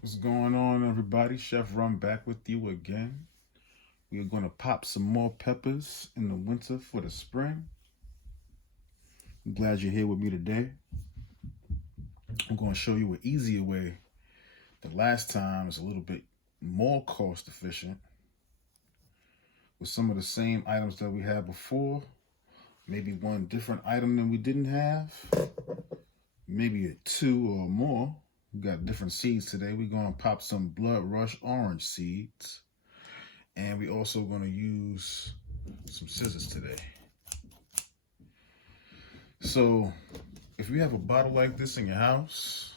What's going on, everybody? Chef Rum back with you again. We are going to pop some more peppers in the winter for the spring. I'm glad you're here with me today. I'm going to show you an easier way. The last time is a little bit more cost efficient with some of the same items that we had before. Maybe one different item than we didn't have. Maybe two or more. We got different seeds today. We're going to pop some Blood Rush orange seeds. And we also going to use some scissors today. So if you have a bottle like this in your house,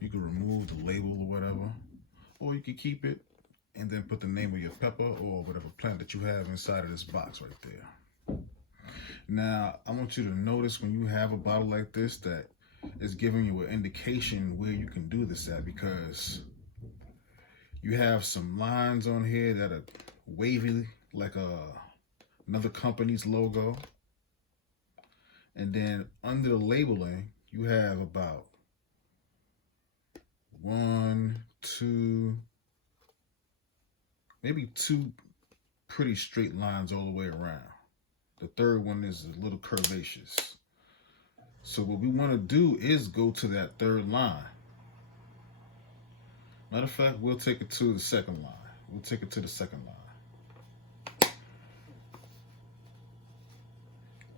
you can remove the label or whatever, or you can keep it and then put the name of your pepper or whatever plant that you have inside of this box right there. Now, I want you to notice when you have a bottle like this that it's giving you an indication where you can do this at, because you have some lines on here that are wavy like another company's logo. And then under the labeling, you have about 1, 2, maybe 2 pretty straight lines all the way around. The third one is a little curvaceous. So what we want to do is go to that third line. Matter of fact, we'll take it to the second line. We'll take it to the second line.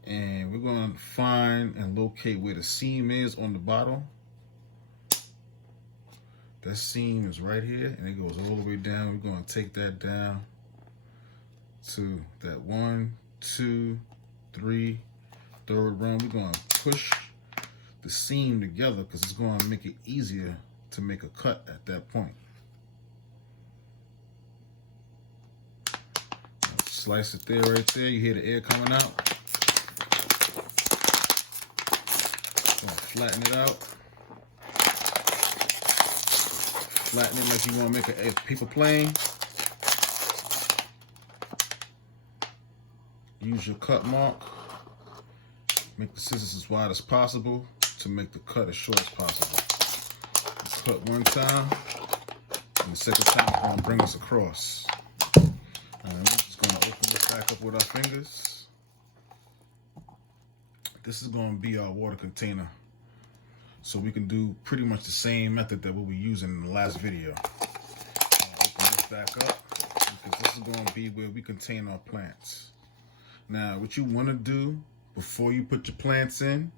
And we're going to find and locate where the seam is on the bottle. That seam is right here, and it goes all the way down. We're going to take that down to that 1, 2, 3, third run. We're going to push the seam together because it's going to make it easier to make a cut at that point. Slice it there, right there. You hear the air coming out. Going to flatten it out. Flatten it like you want to make a paper plane. Use your cut mark. Make the scissors as wide as possible to make the cut as short as possible. Cut one time, and the second time is going to bring us across. And we're just going to open this back up with our fingers. This is going to be our water container, so we can do pretty much the same method that we were using in the last video. Open this back up, because this is going to be where we contain our plants. Now, what you want to do before you put your plants in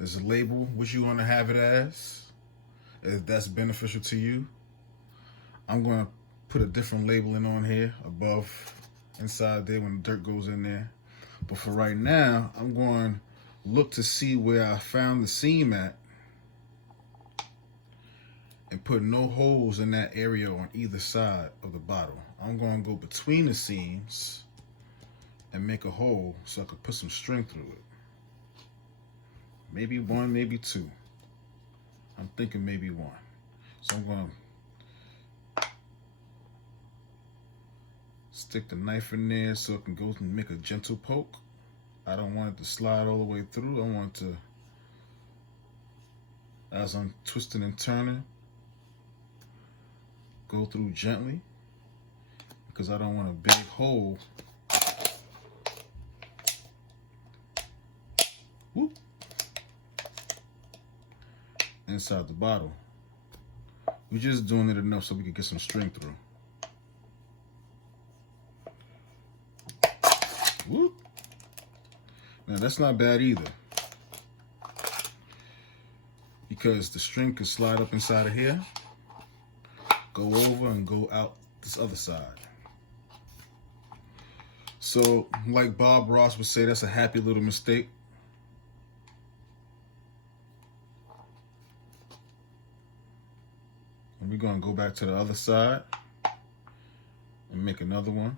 is label what you want to have it as. If that's beneficial to you. I'm going to put a different labeling on here above, inside there when the dirt goes in there. But for right now, I'm going to look to see where I found the seam at and put no holes in that area on either side of the bottle. I'm going to go between the seams and make a hole so I could put some string through it. Maybe 1, maybe 2. I'm thinking maybe 1. So I'm going to stick the knife in there so it can go and make a gentle poke. I don't want it to slide all the way through. I want it to, as I'm twisting and turning, go through gently, because I don't want a big hole. Whoop. Inside the bottle. We're just doing it enough so we can get some string through. Whoop. Now that's not bad either, because the string can slide up inside of here, go over and go out this other side. So like Bob Ross would say, that's a happy little mistake. And we're going to go back to the other side and make another one.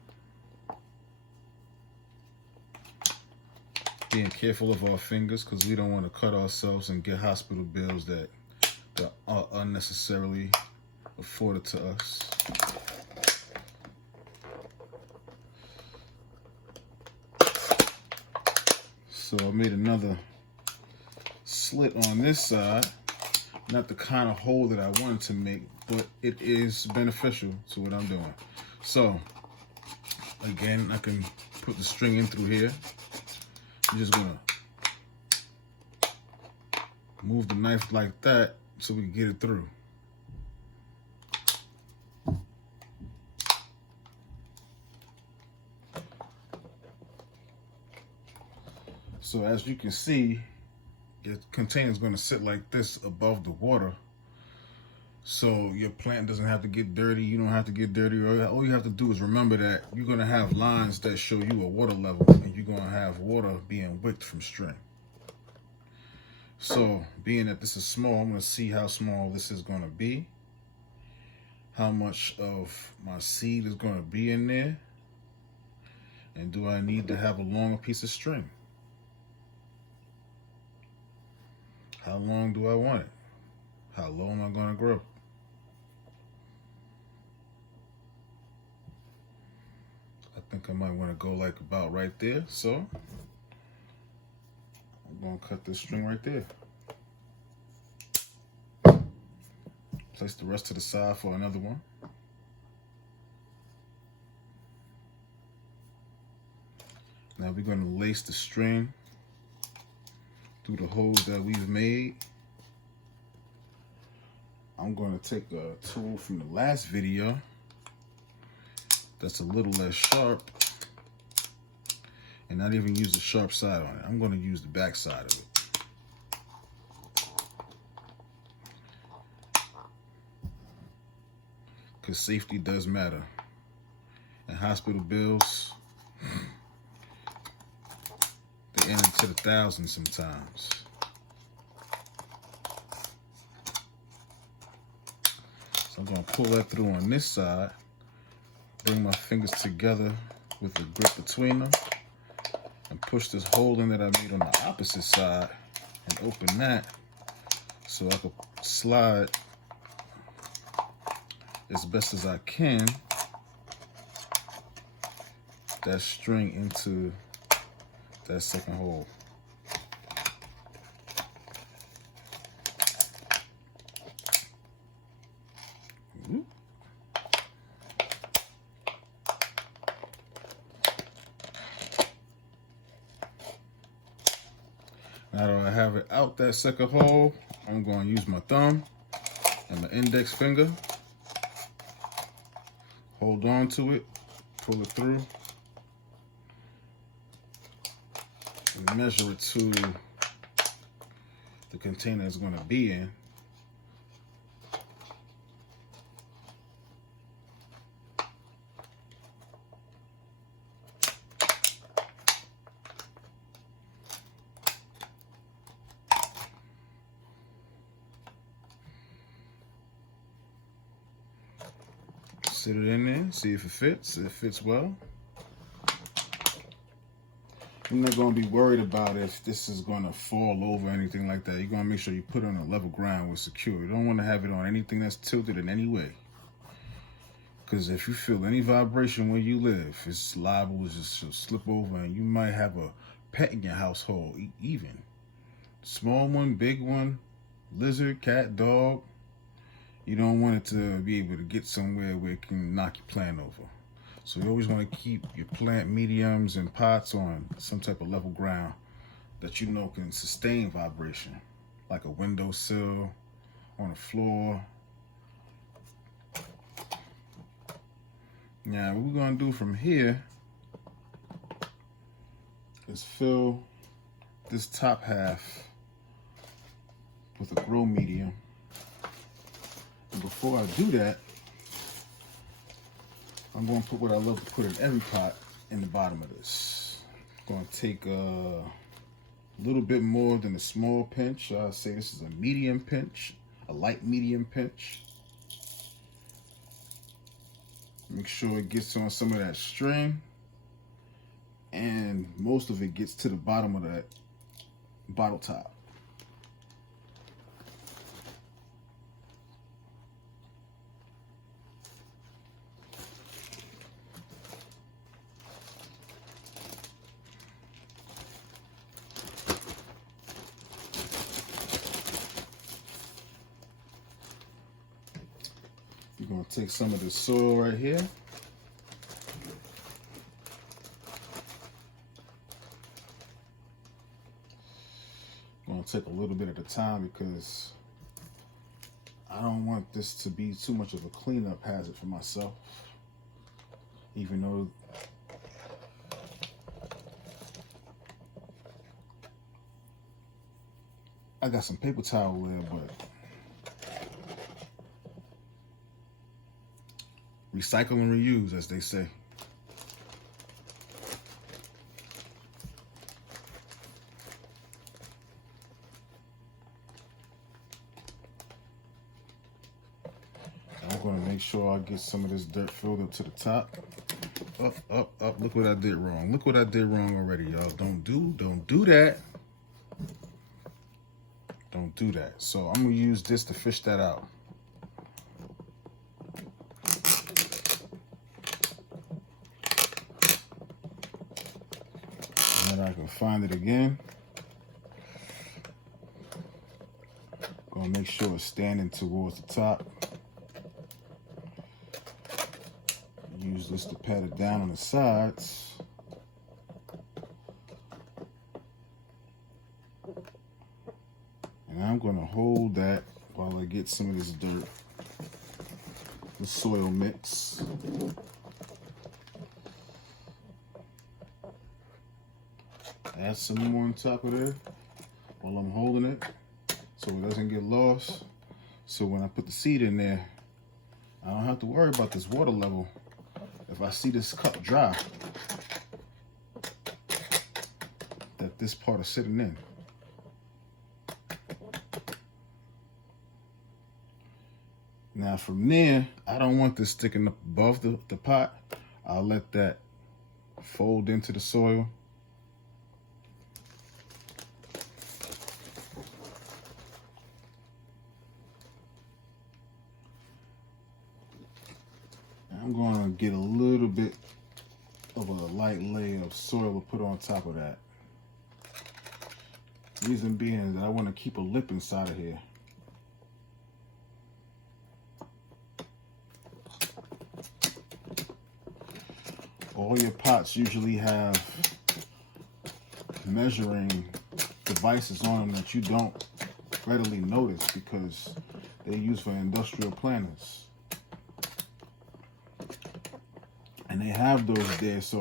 Being careful of our fingers, because we don't want to cut ourselves and get hospital bills that are unnecessarily afforded to us. So I made another slit on this side. not the kind of hole that I wanted to make, but it is beneficial to what I'm doing. So, again, I can put the string in through here. I'm just gonna move the knife like that so we can get it through. So as you can see, your container is going to sit like this above the water, so your plant doesn't have to get dirty. You don't have to get dirty. All you have to do is remember that you're going to have lines that show you a water level, and you're going to have water being wicked from string. So being that this is small, I'm going to see how small this is going to be, how much of my seed is going to be in there, and do I need to have a longer piece of string? How long do I want it? How low am I going to grow? I think I might want to go like about right there. So I'm going to cut this string right there. Place the rest to the side for another one. Now we're going to lace the string through the holes that we've made. I'm going to take a tool from the last video that's a little less sharp and not even use the sharp side on it. I'm going to use the back side of it. Because safety does matter. And hospital bills, they enter to the thousands sometimes. So I'm going to pull that through on this side, bring my fingers together with the grip between them, and push this hole in that I made on the opposite side and open that so I can slide as best as I can that string into that second hole. Ooh. Now that I have it out that second hole, I'm going to use my thumb and my index finger. Hold on to it, pull it through, and measure it to the container it's going to be in. Sit it in there, see if it fits. If it fits well. You're not going to be worried about if this is going to fall over or anything like that. You're going to make sure you put it on a level ground where it's secure. You don't want to have it on anything that's tilted in any way. Because if you feel any vibration where you live, it's liable to just slip over, and you might have a pet in your household, even. Small one, big one, lizard, cat, dog. You don't want it to be able to get somewhere where it can knock your plant over. So you always want to keep your plant mediums and pots on some type of level ground that you know can sustain vibration, like a windowsill, on the floor. Now what we're going to do from here is fill this top half with a grow medium. And before I do that, I'm going to put what I love to put in every pot in the bottom of this. I'm going to take a little bit more than a small pinch. I'll say this is a medium pinch, a light medium pinch. Make sure it gets on some of that string, and most of it gets to the bottom of that bottle top. going to take some of this soil right here. I'm going to take a little bit at a time because I don't want this to be too much of a cleanup hazard for myself. Even though I got some paper towel there, but recycle and reuse, as they say. I'm going to make sure I get some of this dirt filled up to the top. Up, up, up. Look what I did wrong. Look what I did wrong already, y'all. Don't do that. Don't do that. So I'm going to use this to fish that out. And then I can find it again. Gonna make sure it's standing towards the top. Use this to pat it down on the sides. And I'm gonna hold that while I get some of this dirt, the soil mix. Add some more on top of there while I'm holding it so it doesn't get lost. So when I put the seed in there, I don't have to worry about this water level. If I see this cup dry, that this part is sitting in. Now from there, I don't want this sticking up above the pot. I'll let that fold into the soil. I'm going to get a little bit of a light layer of soil to put on top of that. Reason being that I want to keep a lip inside of here. All your pots usually have measuring devices on them that you don't readily notice because they're used for industrial planters. And they have those there so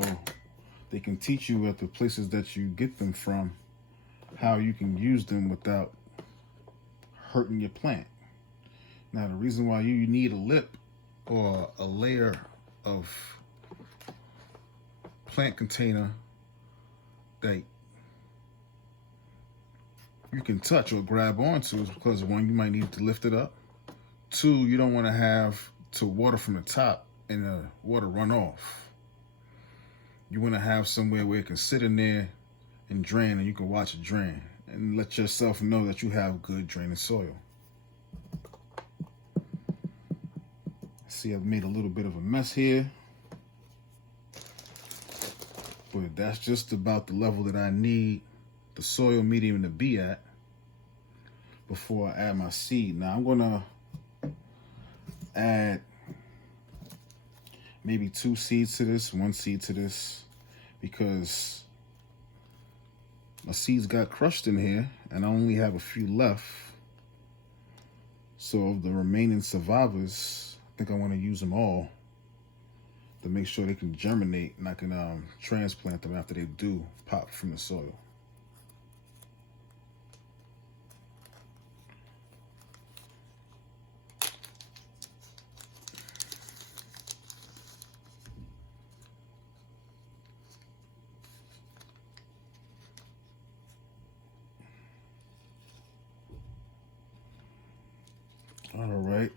they can teach you at the places that you get them from how you can use them without hurting your plant. Now, the reason why you need a lip or a layer of plant container that you can touch or grab onto is because, one, you might need to lift it up. Two, you don't want to have to water from the top and the water run off. You want to have somewhere where it can sit in there and drain, and you can watch it drain and let yourself know that you have good draining soil. See, I've made a little bit of a mess here, but that's just about the level that I need the soil medium to be at before I add my seed. Now I'm gonna add maybe 2 seeds to this, 1 seed to this, because my seeds got crushed in here and I only have a few left. So of the remaining survivors, I think I want to use them all to make sure they can germinate and I can transplant them after they do pop from the soil. All right.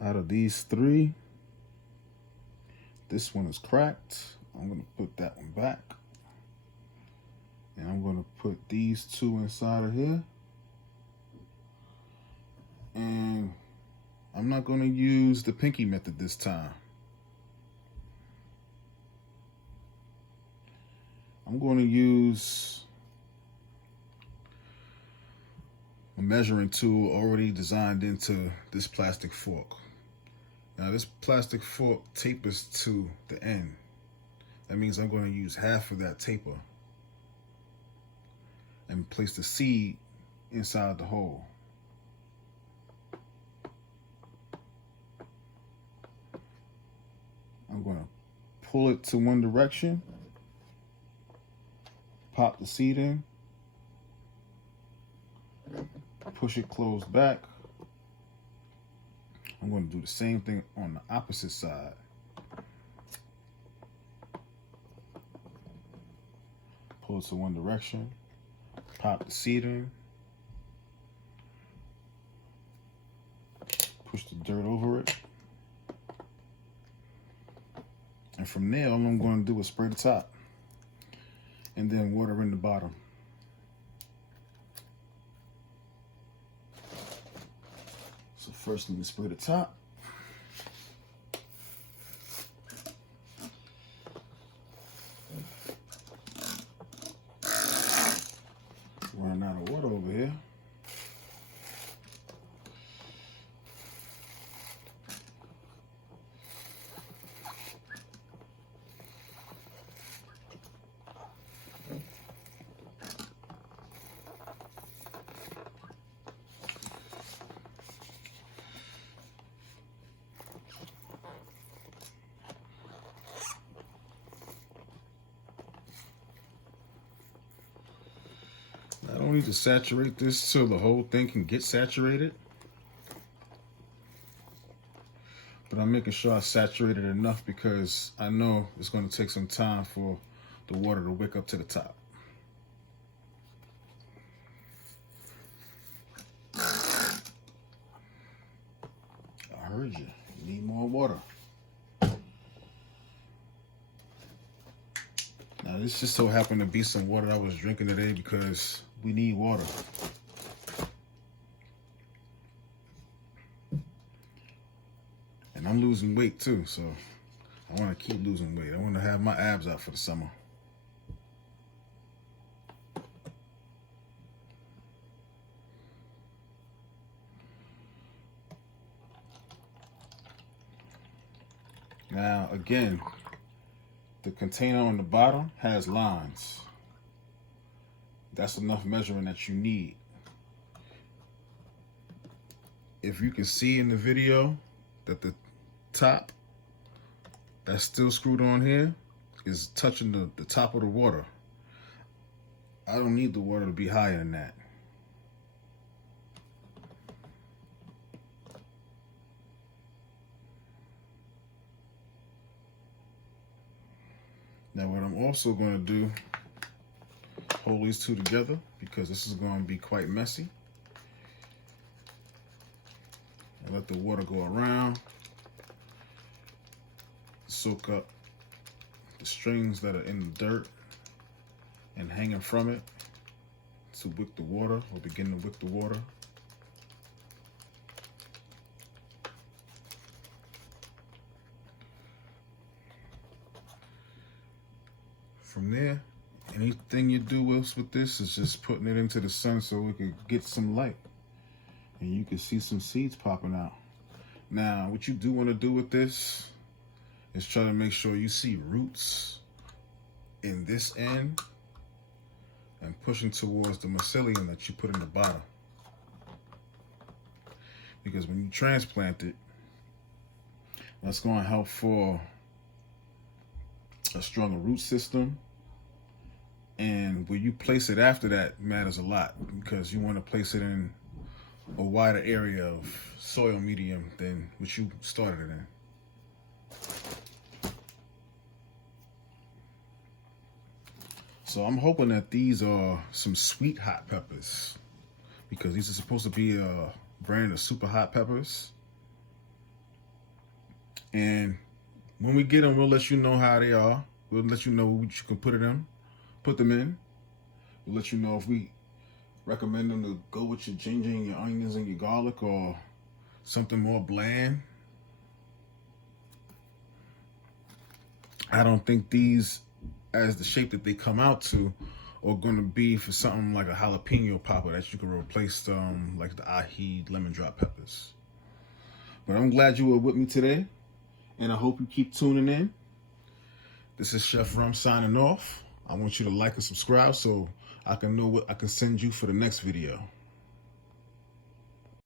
Out of these 3, this one is cracked. I'm going to put that one back. And I'm going to put these 2 inside of here. And I'm not going to use the pinky method this time. I'm going to use a measuring tool already designed into this plastic fork. Now this plastic fork tapers to the end. That means I'm going to use half of that taper and place the seed inside the hole. I'm going to pull it to one direction, pop the seed in, push it closed back. I'm going to do the same thing on the opposite side. Pull it to one direction, pop the seed in, push the dirt over it, and from there all I'm going to do is spray the top and then water in the bottom. So first let me spray the top. Running out of water over here. I don't need to saturate this till the whole thing can get saturated, but I'm making sure I saturate it enough because I know it's going to take some time for the water to wick up to the top. I heard you. You need more water. Now this just so happened to be some water I was drinking today because we need water. And I'm losing weight too, so I want to keep losing weight. I want to have my abs out for the summer. Now again, the container on the bottom has lines. That's enough measurement that you need. If you can see in the video that the top that's still screwed on here is touching the top of the water. I don't need the water to be higher than that. Now what I'm also going to do, hold these two together because this is going to be quite messy. And let the water go around, soak up the strings that are in the dirt and hanging from it to wick the water or begin to wick the water. From there, anything you do with this is just putting it into the sun so we could get some light and you can see some seeds popping out. Now, what you do want to do with this is try to make sure you see roots in this end and pushing towards the mycelium that you put in the bottom. Because when you transplant it, that's going to help for a stronger root system. And where you place it after that matters a lot because you want to place it in a wider area of soil medium than what you started it in. So I'm hoping that these are some sweet hot peppers because these are supposed to be a brand of super hot peppers. And when we get them, we'll let you know how they are. We'll let you know what you can put them in. We'll let you know if we recommend them to go with your ginger and your onions and your garlic or something more bland. I don't think these, as the shape that they come out to, or going to be for something like a jalapeno popper that you can replace like the ají lemon drop peppers. But I'm glad you were with me today, and I hope you keep tuning in. This is Chef Rum signing off. I want you to like and subscribe so I can know what I can send you for the next video.